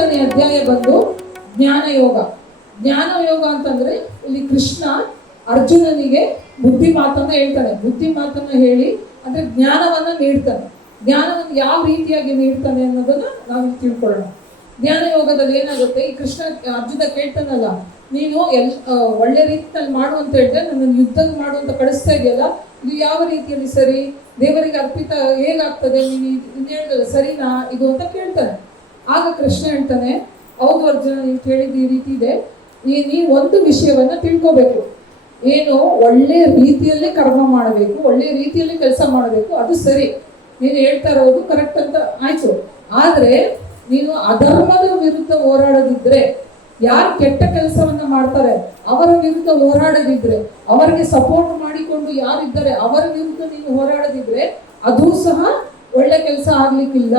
4ನೇ ಅಧ್ಯಾಯ ಬಂದು ಜ್ಞಾನ ಯೋಗ. ಜ್ಞಾನ ಯೋಗ ಅಂತಂದ್ರೆ ಇಲ್ಲಿ ಕೃಷ್ಣ ಅರ್ಜುನನಿಗೆ ಬುದ್ಧಿ ಮಾತನ್ನ ಹೇಳ್ತಾನೆ. ಬುದ್ಧಿ ಮಾತನ್ನ ಹೇಳಿ ಅಂದ್ರೆ ಜ್ಞಾನವನ್ನ ನೀಡ್ತಾನೆ. ಜ್ಞಾನವನ್ನು ಯಾವ ರೀತಿಯಾಗಿ ನೀಡ್ತಾನೆ ಅನ್ನೋದನ್ನ ನಾವು ತಿಳ್ಕೊಳ್ಳೋಣ. ಜ್ಞಾನ ಯೋಗದಲ್ಲಿ ಏನಾಗುತ್ತೆ, ಈ ಕೃಷ್ಣ ಅರ್ಜುನ ಕೇಳ್ತಾನಲ್ಲ, ನೀನು ಒಳ್ಳೆ ರೀತಿಯಲ್ಲಿ ಮಾಡು ಅಂತ ಹೇಳಿದ್ರೆ ನನ್ನ ಯುದ್ಧ ಮಾಡುವಂತ ಕಳಿಸ್ತಾ ಇದೆಯಲ್ಲ, ಇದು ಯಾವ ರೀತಿಯಲ್ಲಿ ಸರಿ, ದೇವರಿಗೆ ಅರ್ಪಿತ ಹೇಗಾಗ್ತದೆ, ನೀನು ಹೇಳಿದಲ್ಲ ಸರಿನಾ ಇದು ಅಂತ ಕೇಳ್ತಾನೆ. ಆಗ ಕೃಷ್ಣ ಹೇಳ್ತಾನೆ, ಹೌದು ಅರ್ಜುನ, ನೀವು ಕೇಳಿದ ಈ ರೀತಿ ಇದೆ, ನೀವು ಒಂದು ವಿಷಯವನ್ನ ತಿಳ್ಕೋಬೇಕು, ಏನು ಒಳ್ಳೆ ರೀತಿಯಲ್ಲಿ ಕರ್ಮ ಮಾಡಬೇಕು, ಒಳ್ಳೆ ರೀತಿಯಲ್ಲಿ ಕೆಲಸ ಮಾಡಬೇಕು, ಅದು ಸರಿ, ನೀನು ಹೇಳ್ತಾ ಇರೋದು ಕರೆಕ್ಟ್ ಅಂತ ಆಯ್ತು. ಆದ್ರೆ ನೀನು ಅಧರ್ಮದ ವಿರುದ್ಧ ಹೋರಾಡದಿದ್ರೆ, ಯಾರು ಕೆಟ್ಟ ಕೆಲಸವನ್ನ ಮಾಡ್ತಾರೆ ಅವರ ವಿರುದ್ಧ ಹೋರಾಡದಿದ್ರೆ, ಅವರಿಗೆ ಸಪೋರ್ಟ್ ಮಾಡಿಕೊಂಡು ಯಾರಿದ್ದಾರೆ ಅವರ ವಿರುದ್ಧ ನೀನು ಹೋರಾಡದಿದ್ರೆ, ಅದು ಸಹ ಒಳ್ಳೆ ಕೆಲಸ ಆಗ್ಲಿಕ್ಕಿಲ್ಲ.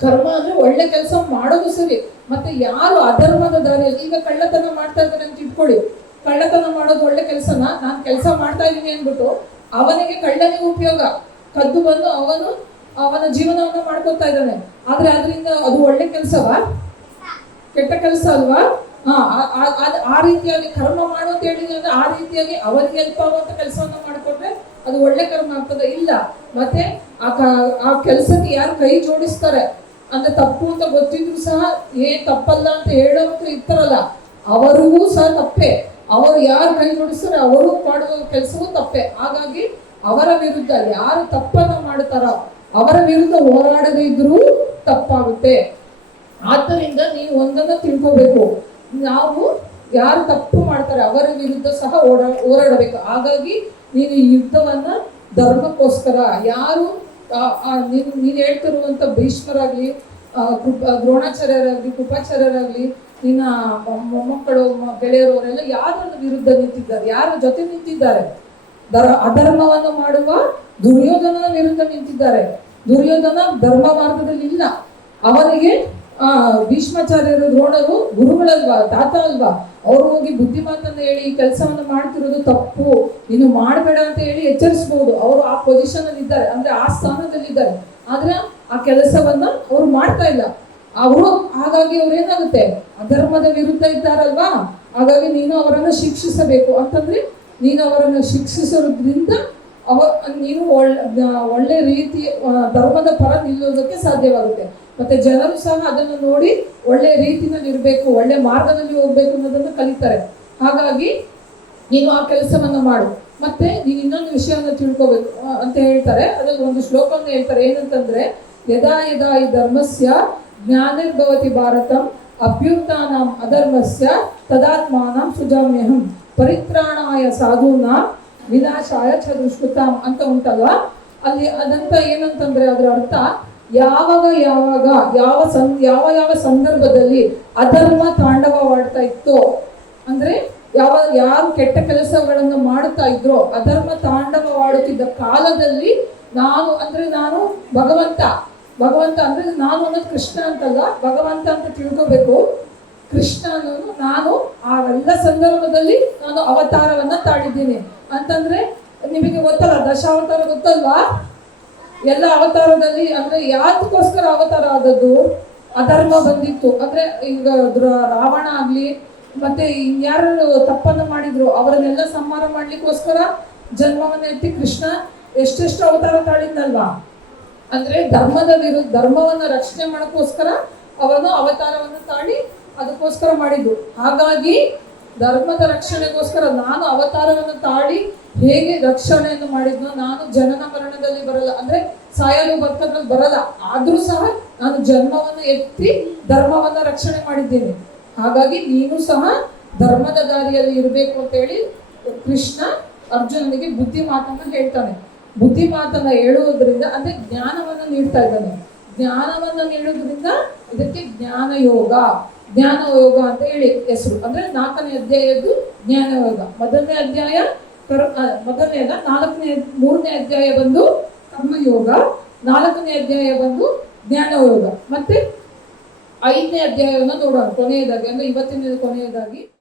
ಕರ್ಮ ಅಂದ್ರೆ ಒಳ್ಳೆ ಕೆಲಸ ಮಾಡೋದು ಸರಿ. ಮತ್ತೆ ಯಾರು ಅಧರ್ಮದ ದಾರಿಯಲ್ಲಿ, ಈಗ ಕಳ್ಳತನ ಮಾಡ್ತಾ ಇದ್ದಾನೆ ಅಂತ ಇಟ್ಕೊಳ್ಳಿ, ಕಳ್ಳತನ ಮಾಡೋದು ಒಳ್ಳೆ ಕೆಲಸನ, ನಾನು ಕೆಲಸ ಮಾಡ್ತಾ ಇದ್ದೀನಿ ಅಂದ್ಬಿಟ್ಟು ಅವನಿಗೆ ಕಳ್ಳನಿಗೆ ಉಪಯೋಗ, ಕದ್ದು ಬಂದು ಅವನ ಜೀವನವನ್ನ ಮಾಡ್ಕೊತಾ ಇದ್ದಾನೆ. ಆದ್ರೆ ಅದರಿಂದ ಅದು ಒಳ್ಳೆ ಕೆಲಸವಾ, ಕೆಟ್ಟ ಕೆಲಸ ಅಲ್ವಾ? ಆ ರೀತಿಯಾಗಿ ಕರ್ಮ ಮಾಡು ಅಂತ ಹೇಳಿದ್ರೆ ಆ ರೀತಿಯಾಗಿ ಅವರಿಗೆ ಹೆಲ್ಪ್ ಆಗುವಂತ ಕೆಲಸವನ್ನ ಮಾಡ್ಕೊಂಡ್ರೆ ಅದು ಒಳ್ಳೆ ಕರ್ಮ ಆಗ್ತದೆ? ಇಲ್ಲ. ಮತ್ತೆ ಆ ಕೆಲಸಕ್ಕೆ ಯಾರು ಕೈ ಜೋಡಿಸ್ತಾರೆ ಅಂದ್ರೆ ತಪ್ಪು ಅಂತ ಗೊತ್ತಿದ್ರು ಸಹ ತಪ್ಪಲ್ಲ ಅಂತ ಹೇಳೋಂತ ಇರ್ತಾರಲ್ಲ, ಅವರಿಗೂ ಸಹ ತಪ್ಪೆ. ಅವರು ಯಾರು ಕೈ ಜೋಡಿಸ್ತಾರೆ ಅವರು ಮಾಡುವ ಕೆಲಸವೂ ತಪ್ಪೆ. ಹಾಗಾಗಿ ಅವರ ವಿರುದ್ಧ ಯಾರು ತಪ್ಪನ್ನ ಮಾಡ್ತಾರೋ ಅವರ ವಿರುದ್ಧ ಹೋರಾಡದೇ ಇದ್ರೂ ತಪ್ಪಾಗುತ್ತೆ. ಆದ್ದರಿಂದ ನೀವು ಒಂದನ್ನ ತಿಳ್ಕೋಬೇಕು, ನಾವು ಯಾರು ತಪ್ಪು ಮಾಡ್ತಾರೆ ಅವರ ವಿರುದ್ಧ ಸಹ ಹೋರಾಡಬೇಕು. ಹಾಗಾಗಿ ನೀನು ಈ ಯುದ್ಧವನ್ನ ಧರ್ಮಕ್ಕೋಸ್ಕರ, ಯಾರು ನೀನು ಹೇಳ್ತಿರುವಂತ ಭೀಷ್ಮರಾಗ್ಲಿ, ದ್ರೋಣಾಚಾರ್ಯರಾಗ್ಲಿ, ಕೃಪಾಚಾರ್ಯರಾಗ್ಲಿ, ನಿನ್ನ ಮೊಮ್ಮಕ್ಕಳು ಗೆಳೆಯರವರೆಲ್ಲ ಯಾರ ವಿರುದ್ಧ ನಿಂತಿದ್ದಾರೆ, ಯಾರ ಜೊತೆ ನಿಂತಿದ್ದಾರೆ? ಅಧರ್ಮವನ್ನು ಮಾಡುವ ದುರ್ಯೋಧನನ ವಿರುದ್ಧ ನಿಂತಿದ್ದಾರೆ. ದುರ್ಯೋಧನ ಧರ್ಮ ಮಾರ್ಗದಲ್ಲಿ ಇಲ್ಲ. ಅವನಿಗೆ ಭೀಷ್ಮಾಚಾರ್ಯರು ದ್ರೋಣರು ಗುರುಗಳಲ್ವಾ, ತಾತ ಅಲ್ವಾ, ಅವ್ರು ಹೋಗಿ ಬುದ್ಧಿ ಮಾತನ್ನ ಹೇಳಿ ಈ ಕೆಲಸವನ್ನ ಮಾಡ್ತಿರೋದು ತಪ್ಪು, ನೀನು ಮಾಡಬೇಡ ಅಂತ ಹೇಳಿ ಎಚ್ಚರಿಸಬಹುದು. ಅವರು ಆ ಪೊಸಿಷನ್ ಅಲ್ಲಿ ಇದ್ದಾರೆ, ಅಂದ್ರೆ ಆ ಸ್ಥಾನದಲ್ಲಿ ಇದ್ದಾರೆ. ಆದ್ರೆ ಆ ಕೆಲಸವನ್ನ ಅವ್ರು ಮಾಡ್ತಾ ಇಲ್ಲ ಅವರು. ಹಾಗಾಗಿ ಅವ್ರು ಏನಾಗುತ್ತೆ, ಅಧರ್ಮದ ವಿರುದ್ಧ ಇದ್ದಾರಲ್ವಾ, ಹಾಗಾಗಿ ನೀನು ಅವರನ್ನು ಶಿಕ್ಷಿಸಬೇಕು. ಅಂತಂದ್ರೆ ನೀನು ಅವರನ್ನು ಶಿಕ್ಷಿಸೋದ್ರಿಂದ ನೀನು ಒಳ್ಳೆ ರೀತಿ ಧರ್ಮದ ಪರ ನಿಲ್ಲೋದಕ್ಕೆ ಸಾಧ್ಯವಾಗುತ್ತೆ. ಮತ್ತೆ ಜನರು ಸಹ ಅದನ್ನು ನೋಡಿ ಒಳ್ಳೆ ರೀತಿನಲ್ಲಿ ಇರಬೇಕು, ಒಳ್ಳೆ ಮಾರ್ಗದಲ್ಲಿ ಹೋಗ್ಬೇಕು ಅನ್ನೋದನ್ನ ಕಲಿತಾರೆ. ಹಾಗಾಗಿ ನೀನು ಆ ಕೆಲಸವನ್ನ ಮಾಡು. ಮತ್ತೆ ನೀನು ಇನ್ನೊಂದು ವಿಷಯವನ್ನು ತಿಳ್ಕೋಬೇಕು ಅಂತ ಹೇಳ್ತಾರೆ. ಅದ್ರಲ್ಲಿ ಒಂದು ಶ್ಲೋಕವನ್ನು ಹೇಳ್ತಾರೆ, ಏನಂತಂದ್ರೆ, ಯದಾ ಯದಾ ಈ ಧರ್ಮಸ್ಯ ಜ್ಞಾನಿರ್ಭವತಿ ಭಾರತಂ ಅಭ್ಯುತ್ಥಾನಂ ಅಧರ್ಮಸ್ಯ ತದಾತ್ಮಾನಂ ಸೃಜಾಮ್ಯಹಂ ಪರಿತ್ರಾಣಾಯ ಸಾಧೂನಾ ವಿನಾಶಾಯ ಚ ದುಷ್ಕೃತಾಂ ಅಂತ ಉಂಟಲ್ವಾ. ಅಲ್ಲಿ ಅದಂತ ಏನಂತಂದ್ರೆ ಅದರ ಅರ್ಥ, ಯಾವ ಸಂದರ್ಭದಲ್ಲಿ ಅಧರ್ಮ ತಾಂಡವವಾಡ್ತಾ ಇತ್ತೋ, ಅಂದ್ರೆ ಯಾರು ಕೆಟ್ಟ ಕೆಲಸಗಳನ್ನು ಮಾಡುತ್ತಾ ಇದ್ರೋ, ಅಧರ್ಮ ತಾಂಡವವಾಡುತ್ತಿದ್ದ ಕಾಲದಲ್ಲಿ ನಾನು ಭಗವಂತ ಅಂದ್ರೆ ನಾನು ಅನ್ನೋದು ಕೃಷ್ಣ ಅಂತಲ್ಲ, ಭಗವಂತ ಅಂತ ತಿಳ್ಕೋಬೇಕು. ಕೃಷ್ಣ ಅನ್ನೋನು ನಾನು ಅವೆಲ್ಲ ಸಂದರ್ಭದಲ್ಲಿ ನಾನು ಅವತಾರವನ್ನ ತಾಳಿದ್ದೀನಿ ಅಂತಂದ್ರೆ, ನಿಮಗೆ ಗೊತ್ತಲ್ಲ ದಶಾವತಾರ ಗೊತ್ತಲ್ವಾ? ಎಲ್ಲ ಅವತಾರದಲ್ಲಿ ಅಂದ್ರೆ ಯಾತಕ್ಕೋಸ್ಕರ ಅವತಾರ ಆದದ್ದು? ಅಧರ್ಮ ಬಂದಿತ್ತು ಅಂದ್ರೆ, ಈಗ ರಾವಣ ಆಗ್ಲಿ ಮತ್ತೆ ಯಾರು ತಪ್ಪನ್ನು ಮಾಡಿದ್ರು ಅವರನ್ನೆಲ್ಲ ಸಂಹಾರ ಮಾಡ್ಲಿಕ್ಕೋಸ್ಕರ ಜನ್ಮವನ್ನ ಎತ್ತಿ ಕೃಷ್ಣ ಎಷ್ಟೆಷ್ಟು ಅವತಾರ ತಾಳಿದ್ನಲ್ವಾ. ಅಂದ್ರೆ ಧರ್ಮವನ್ನ ರಕ್ಷಣೆ ಮಾಡೋಕ್ಕೋಸ್ಕರ ಅವನು ಅವತಾರವನ್ನು ತಾಳಿ ಅದಕ್ಕೋಸ್ಕರ ಮಾಡಿದ್ದು. ಹಾಗಾಗಿ ಧರ್ಮದ ರಕ್ಷಣೆಗೋಸ್ಕರ ನಾನು ಅವತಾರವನ್ನು ತಾಳಿ ಹೇಗೆ ರಕ್ಷಣೆಯನ್ನು ಮಾಡಿದ್ನೋ, ನಾನು ಜನನ ಮರಣದಲ್ಲಿ ಬರಲ್ಲ, ಅಂದ್ರೆ ಸಾಯಲು ಬದುಕೋದ್ರಲ್ಲಿ ಬರಲ್ಲ, ಆದ್ರೂ ಸಹ ನಾನು ಜನ್ಮವನ್ನು ಎತ್ತಿ ಧರ್ಮವನ್ನ ರಕ್ಷಣೆ ಮಾಡಿದ್ದೇನೆ. ಹಾಗಾಗಿ ನೀನು ಸಹ ಧರ್ಮದ ದಾರಿಯಲ್ಲಿ ಇರಬೇಕು ಅಂತ ಹೇಳಿ ಕೃಷ್ಣ ಅರ್ಜುನನಿಗೆ ಬುದ್ಧಿ ಮಾತನ್ನ ಹೇಳ್ತಾನೆ. ಬುದ್ಧಿ ಮಾತನ್ನ ಹೇಳುವುದರಿಂದ ಅಂದ್ರೆ ಜ್ಞಾನವನ್ನ ನೀಡ್ತಾ ಇದ್ದಾನೆ. ಜ್ಞಾನವನ್ನ ನೀಡುವುದರಿಂದ ಇದಕ್ಕೆ ಜ್ಞಾನ ಯೋಗ ಅಂತ ಹೇಳಿ ಹೆಸರು. ಅಂದ್ರೆ 4ನೇ ಅಧ್ಯಾಯದ್ದು ಜ್ಞಾನ ಯೋಗ. ಮೊದಲನೇ ಅಧ್ಯಾಯ 3ನೇ ಅಧ್ಯಾಯ ಬಂದು ಕರ್ಮಯೋಗ, 4ನೇ ಅಧ್ಯಾಯ ಬಂದು ಜ್ಞಾನ ಯೋಗ, ಮತ್ತೆ 5ನೇ ಅಧ್ಯಾಯವನ್ನು ನೋಡೋಣ ಕೊನೆಯದಾಗಿ, ಅಂದ್ರೆ ಇವತ್ತಿನ ಕೊನೆಯದಾಗಿ.